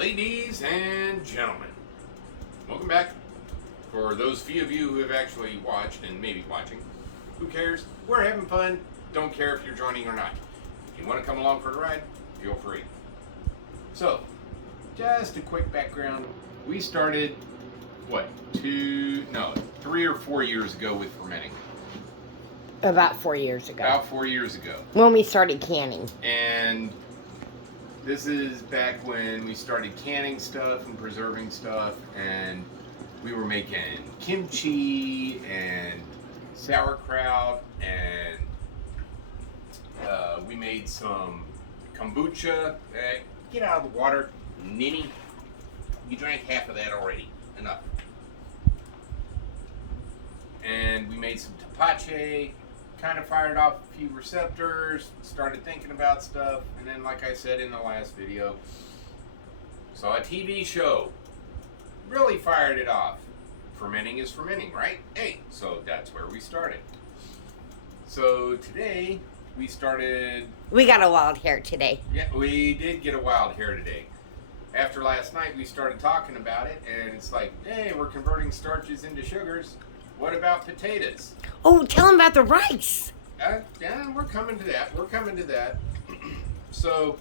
Ladies and gentlemen, welcome back. For those few of you who have actually watched and maybe watching, who cares? We're having fun. Don't care if you're joining or not. If you want to come along for the ride, feel free. So, just a quick background. We started, 3 or 4 years ago with fermenting. About 4 years ago. About 4 years ago. When we started canning. And this is back when we started canning stuff and preserving stuff, and we were making kimchi and sauerkraut, and we made some kombucha. Get out of the water, ninny. You drank half of that already. Enough. And we made some tapache. Kind of fired off a few receptors, started thinking about stuff, and then, like I said in the last video, saw a TV show, really fired it off. Fermenting is fermenting, right? Hey, so that's where we started. So today, we got a wild hair today. Yeah, we did get a wild hair today. After last night, we started talking about it, and it's like, hey, we're converting starches into sugars. What about potatoes? Oh, tell them about the rice. Yeah, we're coming to that. So,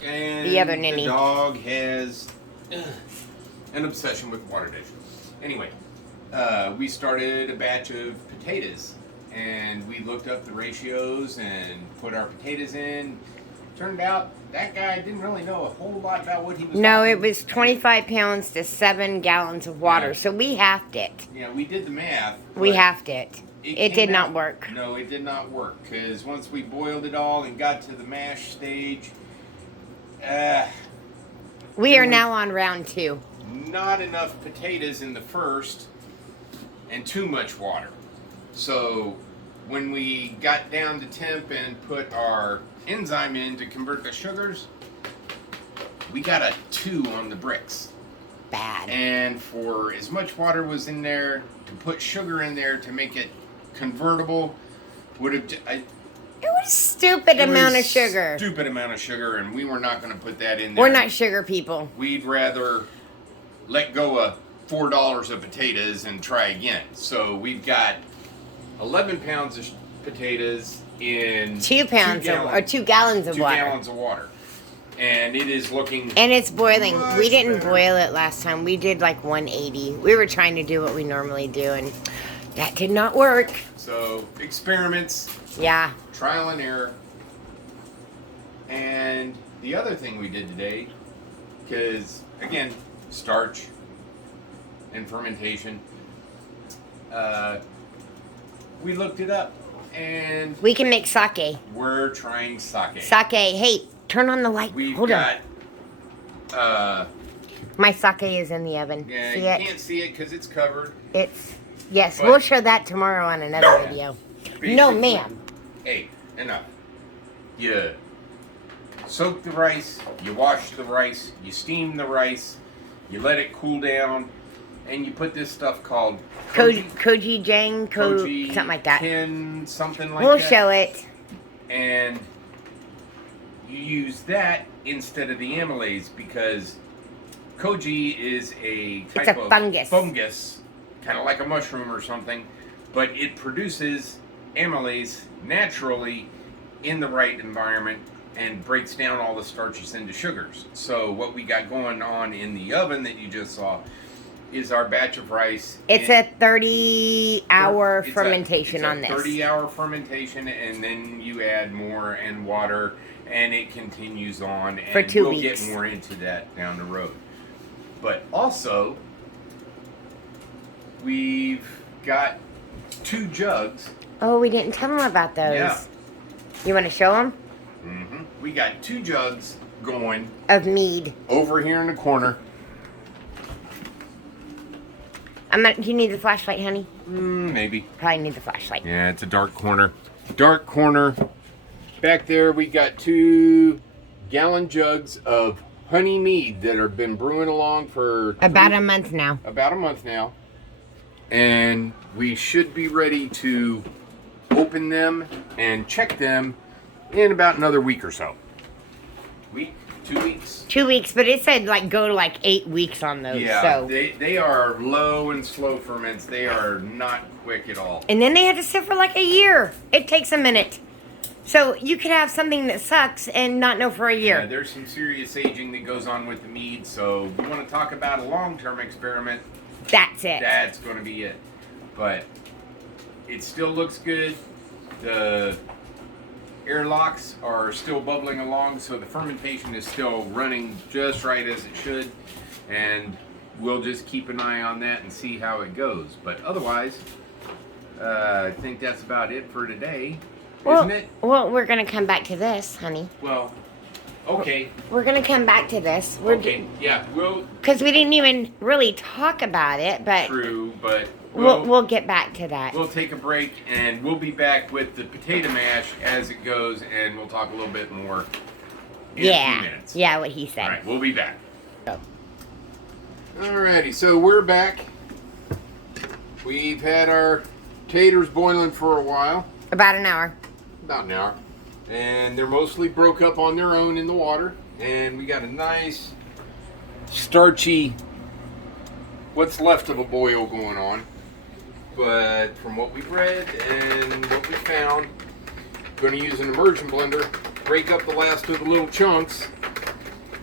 the other ninny. The dog has an obsession with water dish. Anyway, we started a batch of potatoes, and we looked up the ratios and put our potatoes in. Turned out that guy didn't really know a whole lot about what he was No, talking. it was 25 pounds to 7 gallons of water, Yeah. so we halved it. Yeah, we did the math. We halved it. It did not out- work. No, it did not work, because once we boiled it all and got to the mash stage, We are now on round 2. not enough potatoes in the first and too much water. So when we got down to temp and put our enzyme in to convert the sugars, we got a 2 on the bricks. Bad. And for as much water was in there, to put sugar in there to make it convertible would have... It was a stupid amount of sugar. Stupid amount of sugar, and we were not going to put that in there. We're not sugar people. We'd rather let go of $4 of potatoes and try again. So we've got 11 pounds of potatoes in 2 pounds or 2 gallons of 2 water. gallons of water. And it is looking... And it's boiling. much We didn't better. boil it last time. We did like 180. We were trying to do what we normally do, and that did not work. So, experiments, Yeah. trial and error. And the other thing we did today, because, again, starch and fermentation, we looked it up, and We can make sake. we're trying sake. Sake. Hey, turn on the light. We've Hold got, My sake is in the oven. yeah, See you it? can't see it because it's covered. Yes, But- we'll show that tomorrow on another Yeah. video. Basically, No, ma'am. Hey, enough. You soak the rice, you wash the rice, you steam the rice, you let it cool down, and you put this stuff called Koji Jang, koji, something like that. Kin, something like We'll that. show it. And you use that instead of the amylase because koji is a type It's a of fungus. kind of like a mushroom or something, but it produces amylase naturally in the right environment and breaks down all the starches into sugars. So what we got going on in the oven that you just saw is our batch of rice. It's a 30-hour fermentation on It's this. a 30-hour fermentation, and then you add more and water, and it continues on. And For 2 we'll weeks. get more into that down the road. But also, we've got 2 jugs. Oh, we didn't tell them about those. Yeah. You want to show them? We got 2 jugs going Of mead. over here in the corner. Do you need the flashlight, honey? Maybe. Probably need the flashlight. Yeah, it's a dark corner. Dark corner. Back there, we got 2 gallon jugs of honey mead that have been brewing along for About a month now. about a month now. And we should be ready to open them and check them in about another week or so. Week? 2 weeks. 2 weeks, but it said like go to like 8 weeks on those. Yeah, So. they are low and slow ferments. They are not quick at all. And then they had to sit for like a year. It takes a minute. So you could have something that sucks and not know for a year. Yeah, there's some serious aging that goes on with the mead. So if you want to talk about a long-term experiment, That's it. that's going to be it. But it still looks good. The airlocks are still bubbling along, so the fermentation is still running just right as it should. And we'll just keep an eye on that and see how it goes. But otherwise, I think that's about it for today, isn't it? Well, we're going to come back to this, honey. Well, okay. We're going to come back to this. Okay, yeah, Because we didn't even really talk about it, but true, but we'll get back to that. we'll take a break, and we'll be back with the potato mash as it goes, and we'll talk a little bit more in a few minutes. Yeah, what he said. All right, we'll be back. Go. Alrighty, so we're back. We've had our taters boiling for a while, About an hour. about an hour, and they're mostly broke up on their own in the water, and we got a nice starchy, what's left of a boil going on. But from what we've read and what we found, going to use an immersion blender, break up the last of the little chunks,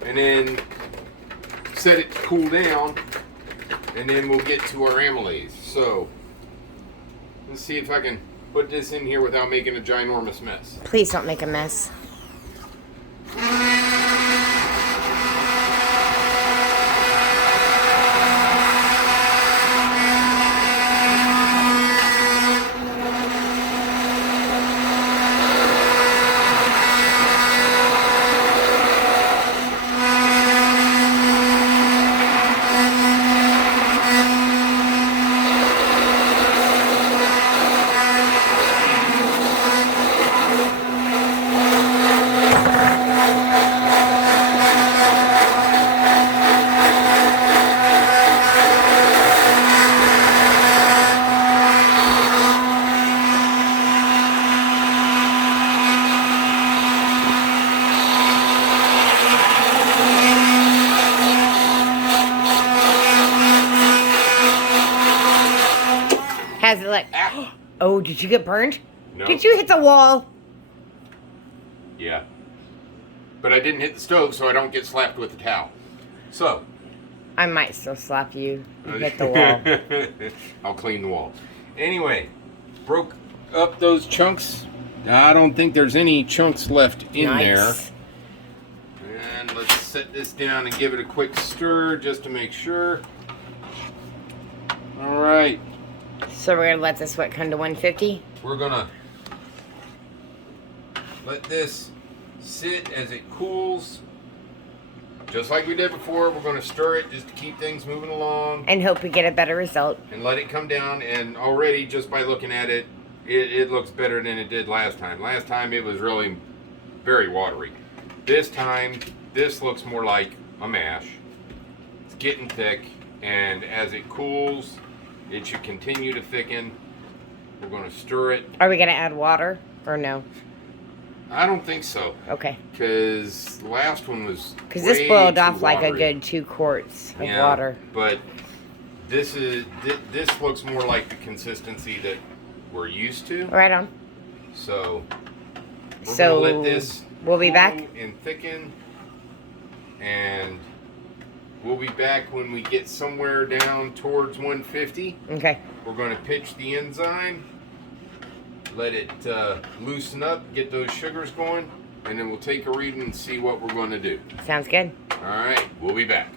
and then set it to cool down, and then we'll get to our amylase. So let's see if I can put this in here without making a ginormous mess. Please don't make a mess. How's it look? Ah. Oh, did you get burned? No. Did you hit the wall? Yeah. But I didn't hit the stove, so I don't get slapped with the towel. So. I might still slap you. You hit the wall. I'll clean the wall. Anyway, broke up those chunks. I don't think there's any chunks left in Nice. there. And let's set this down and give it a quick stir just to make sure. All right. So we're gonna let this what come to 150? We're gonna let this sit as it cools. Just like we did before, we're gonna stir it just to keep things moving along And hope we get a better result. and let it come down. And already, just by looking at it, it looks better than it did last time. Last time it was really very watery. This time, this looks more like a mash. It's getting thick, and as it cools, it should continue to thicken. We're going to stir it. Are we gonna add water or no? I don't think so, Okay. because the last one was Because this way boiled too off like a watery. good 2 quarts of Yeah, water. But this looks more like the consistency that we're used to. Right on. So we're So, gonna let this we'll be cool back? and thicken, and we'll be back when we get somewhere down towards 150. Okay. We're going to pitch the enzyme, let it loosen up, get those sugars going, and then we'll take a reading and see what we're going to do. Sounds good. All right, we'll be back.